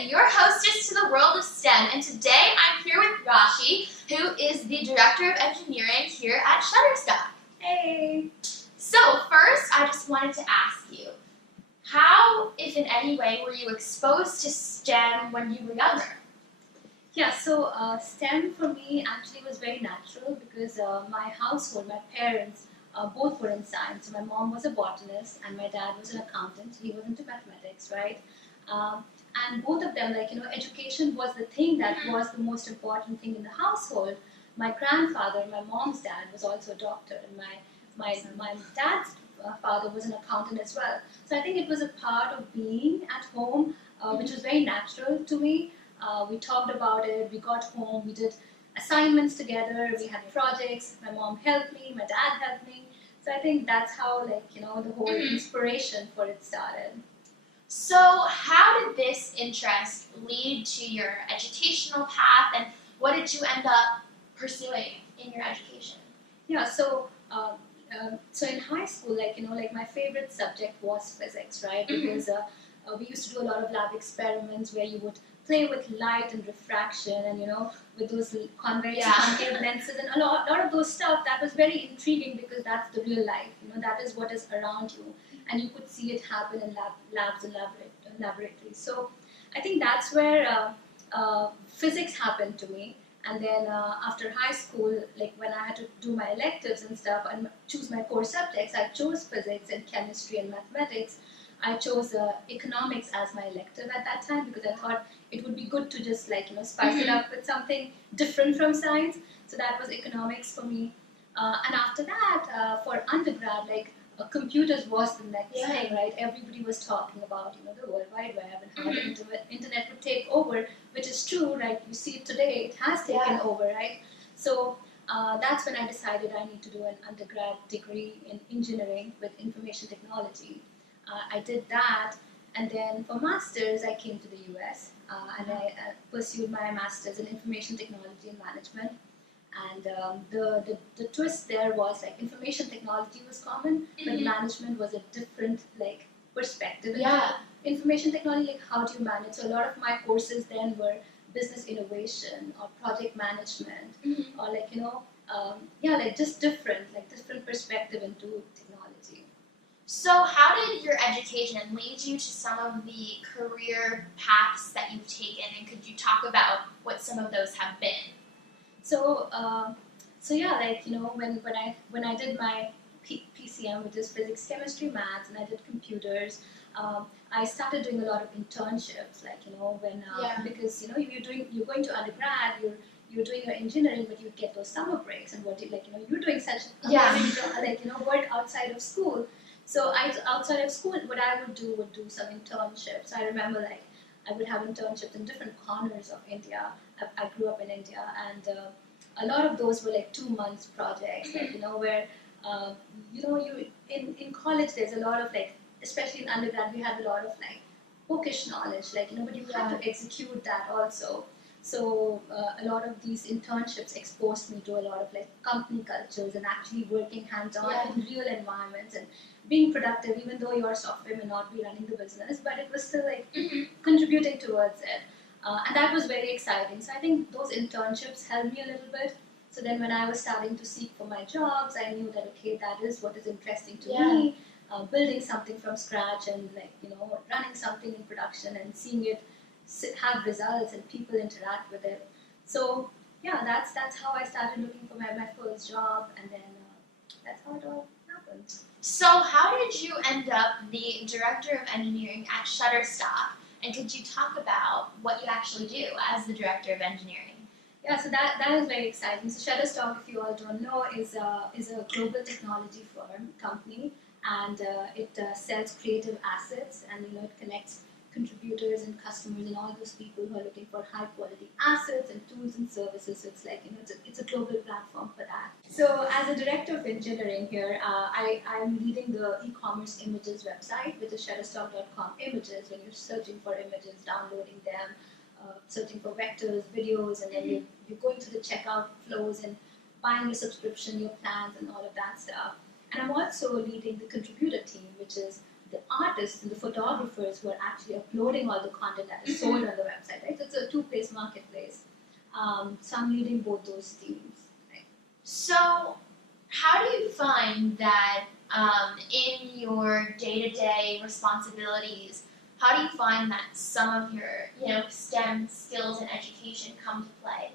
Megan, your hostess to the world of STEM, and today I'm here with Rashi, who is the Director of Engineering here at Shutterstock. Hey! So first, I just wanted to ask you, how, if in any way, were you exposed to STEM when you were younger? Yeah, so STEM for me actually was very natural because my household, my parents, both were in science. So my mom was a botanist and my dad was an accountant. He was into mathematics, right? And both of them, education was the thing that was the most important thing in the household. My grandfather, my mom's dad, was also a doctor, and my dad's father was an accountant as well. So I think it was a part of being at home, which was very natural to me. We talked about it, we got home, we did assignments together, we had projects, my mom helped me, my dad helped me. So I think that's how the whole inspiration for it started. So how did this interest lead to your educational path, and what did you end up pursuing in your education? Yeah, so in high school, my favorite subject was physics, right? Because we used to do a lot of lab experiments where you would play with light and refraction, and with those convex concave lenses and a lot of those stuff. That was very intriguing because that's the real life. That is what is around you, and you could see it happen in labs and laboratories. So I think that's where physics happened to me. And then after high school, when I had to do my electives and stuff and choose my core subjects, I chose physics and chemistry and mathematics. I chose economics as my elective at that time because I thought it would be good to just spice it up with something different from science. So that was economics for me. And after that, for undergrad, computers was the next thing, right? Everybody was talking about the World Wide Web and how the internet would take over, which is true, right? You see it today, it has taken over, right? So that's when I decided I need to do an undergrad degree in engineering with information technology. I did that, and then for masters I came to the US and I pursued my masters in information technology and management. And the twist there was information technology was common, but management was a different perspective. Information technology, how do you manage? So a lot of my courses then were business innovation or project management, or just different perspective into technology. So how did your education lead you to some of the career paths that you've taken, and could you talk about what some of those have been? So when I did my PCM, which is physics, chemistry, maths, and I did computers, I started doing a lot of internships. Because you're going to undergrad, you're doing your engineering, but you get those summer breaks, and you're doing such amazing work outside of school. So outside of school, what I would do some internships. I remember I would have internships in different corners of India. I grew up in India, and a lot of those were 2 months projects, where you in college there's a lot of especially in undergrad we had a lot of bookish knowledge, but you had to execute that also. So a lot of these internships exposed me to a lot of company cultures and actually working hands-on in real environments and being productive, even though your software may not be running the business, but it was still contributing towards it. And that was very exciting. So I think those internships helped me a little bit. So then when I was starting to seek for my jobs, I knew that, okay, that is what is interesting to me, building something from scratch and running something in production and seeing it have results and people interact with it. So yeah, that's how I started looking for my first job, and then that's how it all happened. So how did you end up the Director of Engineering at Shutterstock? And could you talk about what you actually do as the Director of Engineering? Yeah, so that is very exciting. So Shutterstock, if you all don't know, is a global technology company, and it sells creative assets, and it connects contributors and customers and all those people who are looking for high quality assets and tools and services. So it's it's a global platform for that. So as a Director of Engineering here, I'm leading the e-commerce images website, which is shutterstock.com images. When you're searching for images, downloading them, searching for vectors, videos, and then you're going through the checkout flows and buying your subscription, your plans, and all of that stuff. And I'm also leading the contributor team, which is the artists and the photographers who are actually uploading all the content that is sold on the website, right? So it's a two-place marketplace. So I'm leading both those teams. Right? So, how do you find that in your day-to-day responsibilities, how do you find that some of your, STEM skills and education come to play?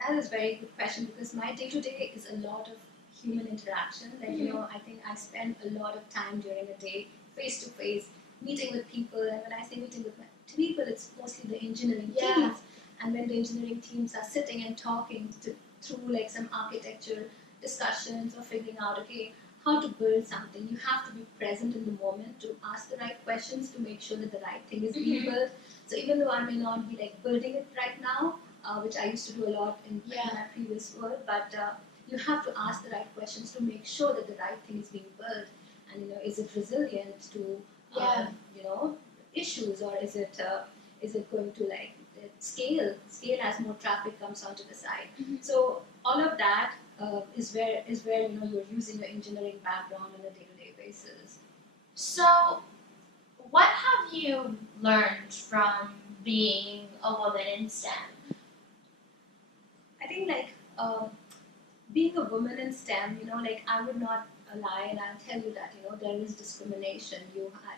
That is a very good question because my day-to-day is a lot of human interaction. Like, I think I spend a lot of time during a day face-to-face meeting with people. And when I say meeting with people, it's mostly the engineering teams. And when the engineering teams are sitting and talking through like some architecture discussions or figuring out, okay, how to build something, you have to be present in the moment to ask the right questions to make sure that the right thing is being built. So even though I may not be like building it right now, which I used to do a lot in my previous work, but you have to ask the right questions to make sure that the right thing is being built. And is it resilient to issues, or is it going to like scale as more traffic comes onto the site? So all of that is where you're using your engineering background on a day-to-day basis. So, what have you learned from being a woman in STEM? I think like being a woman in STEM, like I would not lie and I'll tell you that there is discrimination.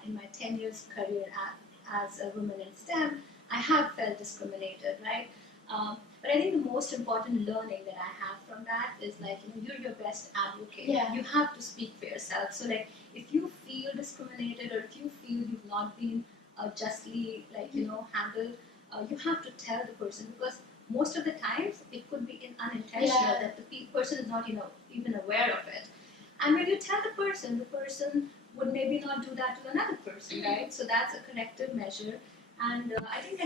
In my 10 years career as a woman in STEM, I have felt discriminated, right? But I think the most important learning that I have from that is like you're your best advocate. You have to speak for yourself. So like if you feel discriminated or if you feel you've not been justly handled, you have to tell the person, because most of the times it could be unintentional that the person is not even aware of it. And when you tell the person would maybe not do that to another person, right? So that's a corrective measure. And I think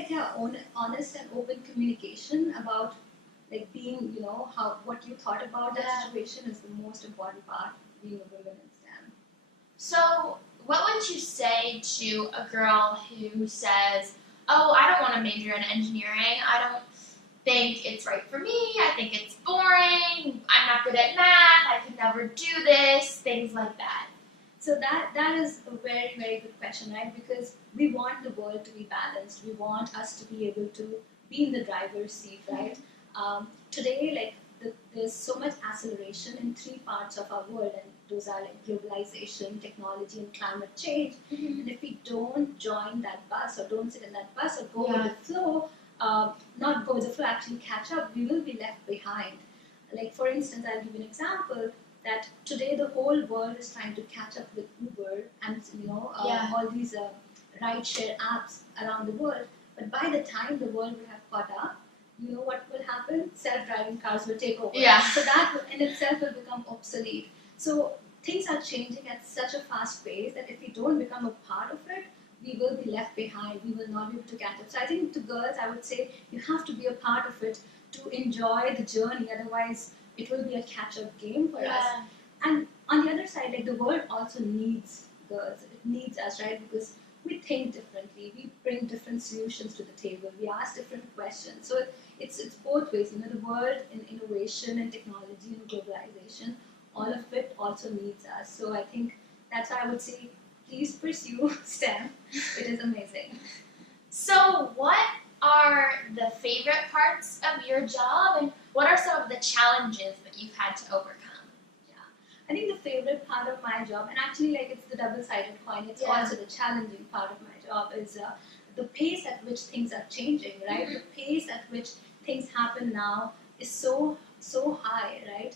honest and open communication about like being, what you thought about that situation is the most important part of being a woman in STEM. So, what would you say to a girl who says, "Oh, I don't want to major in engineering. I don't think it's right for me. I think it's boring. I'm not good at math. I could never do this." Things like that. So that is a very, very good question, right? Because we want the world to be balanced. We want us to be able to be in the driver's seat, right? Today, there's so much acceleration in 3 parts of our world, and those are like globalization, technology, and climate change. And if we don't join that bus, or don't sit in that bus, or go with the flow, not go with the flow, actually catch up, we will be left behind. Like for instance, I'll give you an example. That today the whole world is trying to catch up with Uber and all these ride-share apps around the world. But by the time the world will have caught up, what will happen? Self-driving cars will take over. So that in itself will become obsolete. So things are changing at such a fast pace that if we don't become a part of it, we will be left behind. We will not be able to catch up. So I think to girls, I would say you have to be a part of it to enjoy the journey. Otherwise, it will be a catch-up game for us. And on the other side, like the world also needs girls. It needs us, right? Because we think differently. We bring different solutions to the table. We ask different questions. So it's both ways. The world in innovation and technology and globalization, all of it also needs us. So I think that's why I would say, please pursue STEM. It is amazing. So what are the favorite parts of your job, and what are some of the challenges that you've had to overcome? I think the favorite part of my job, and actually like it's the double-sided coin, it's also the challenging part of my job, is the pace at which things are changing, right? The pace at which things happen now is so high, right?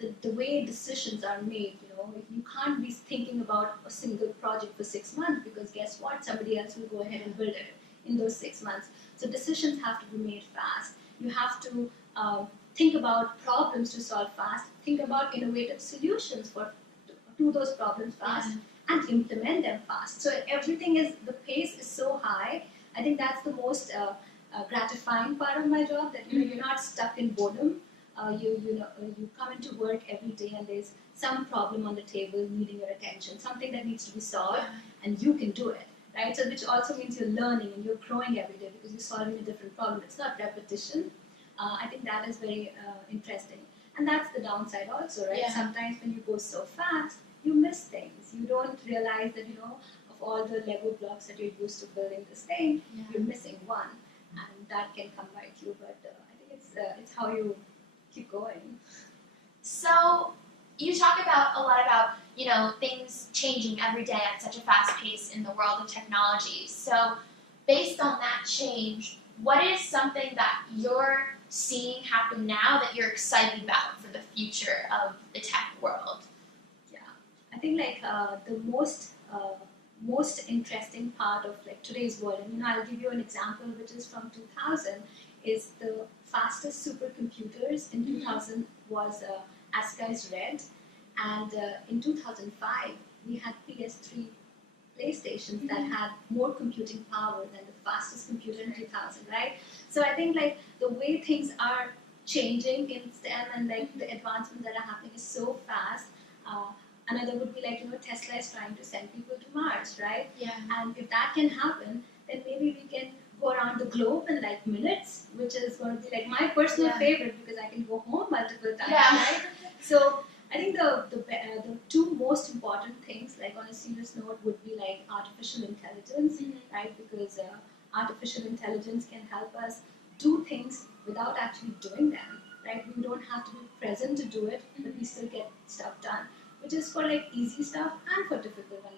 The way decisions are made, you can't be thinking about a single project for 6 months, because guess what? Somebody else will go ahead and build it in those 6 months. So decisions have to be made fast. You have to think about problems to solve fast. Think about innovative solutions to those problems fast, and implement them fast. So the pace is so high. I think that's the most gratifying part of my job, that you're not stuck in boredom. You come into work every day and there's some problem on the table needing your attention, something that needs to be solved, and you can do it, right? So which also means you're learning and you're growing every day because you're solving a different problem. It's not repetition. I think that is very interesting. And that's the downside also, right? Sometimes when you go so fast, you miss things. You don't realize that, of all the Lego blocks that you're used to building this thing, you're missing one, and that can come bite you. But I think it's how you keep going. So you talk about a lot about, things changing every day at such a fast pace in the world of technology. So based on that change, what is something that you're seeing happen now that you're excited about for the future of the tech world? Yeah, I think the most interesting part of today's world, and I'll give you an example which is from 2000, is the fastest supercomputers in 2000 was ASCII's Red, and in 2005 we had PS3 PlayStations that had more computing power than the fastest computer in 2000, right? So I think the way things are changing in STEM and the advancements that are happening is so fast. Another would be Tesla is trying to send people to Mars, right? Yeah. And if that can happen, then maybe we can go around the globe in minutes, which is going to be my personal favorite because I can go home multiple times, right? So I think the two most important things, on a serious note, would be artificial intelligence, right? Because artificial intelligence can help us do things without actually doing them, right? We don't have to be present to do it, but we still get stuff done, which is for easy stuff and for difficult one,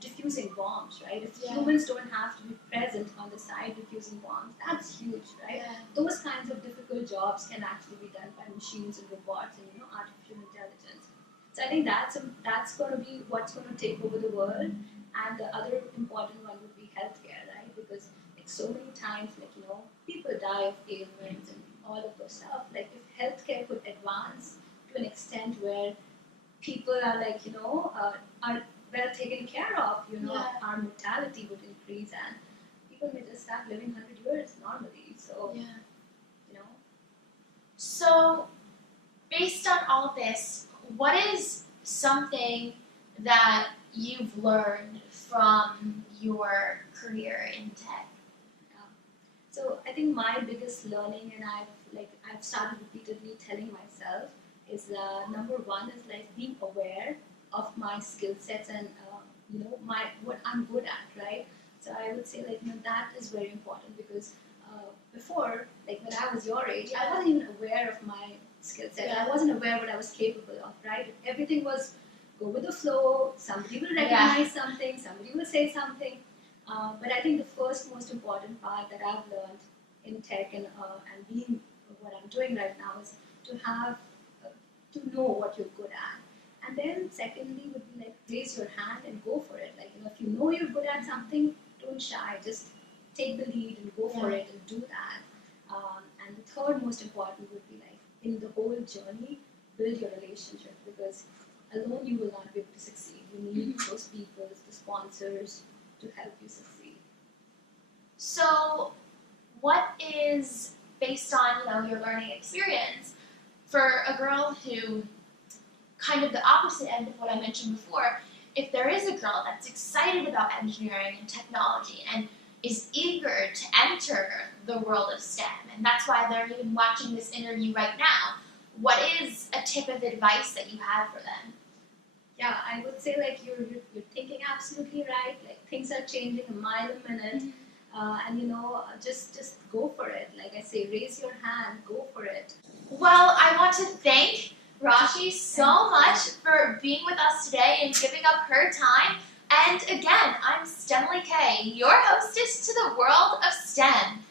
diffusing bombs, right? If humans don't have to be present on the side diffusing bombs, that's huge, right? Yeah. Those kinds of difficult jobs can actually be done by machines and robots and artificial intelligence. So I think that's going to be what's going to take over the world. And the other important one would be healthcare, right? Because so many times, people die of ailments and all of those stuff. If healthcare could advance to an extent where people are are well taken care of, our mortality would increase and people may just start living 100 years normally. So, So, based on all this, what is something that you've learned from your career in tech? So I think my biggest learning, and I've started repeatedly telling myself, is number one is being aware of my skill sets and what I'm good at, right? So I would say that is very important because before, when I was your age, I wasn't even aware of my skill set. I wasn't aware what I was capable of, right? Everything was go with the flow. Somebody will recognize something. Somebody will say something. But I think the first most important part that I've learned in tech and being what I'm doing right now is to have to know what you're good at. And then secondly would be raise your hand and go for it. If you know you're good at something, don't shy. Just take the lead and go for it and do that. And the third most important would be in the whole journey, build your relationship because alone you will not be able to succeed. You need those people, the sponsors to help you succeed. So, what is based on your learning experience for a girl who kind of the opposite end of what I mentioned before? If there is a girl that's excited about engineering and technology and is eager to enter the world of STEM, and that's why they're even watching this interview right now, what is a tip of advice that you have for them? Yeah, I would say you're thinking absolutely right. Things are changing a mile a minute, and just go for it. Like I say, raise your hand, go for it. Well, I want to thank Rashi so much for being with us today and giving up her time. And again, I'm STEMilyK, your hostess to the world of STEM.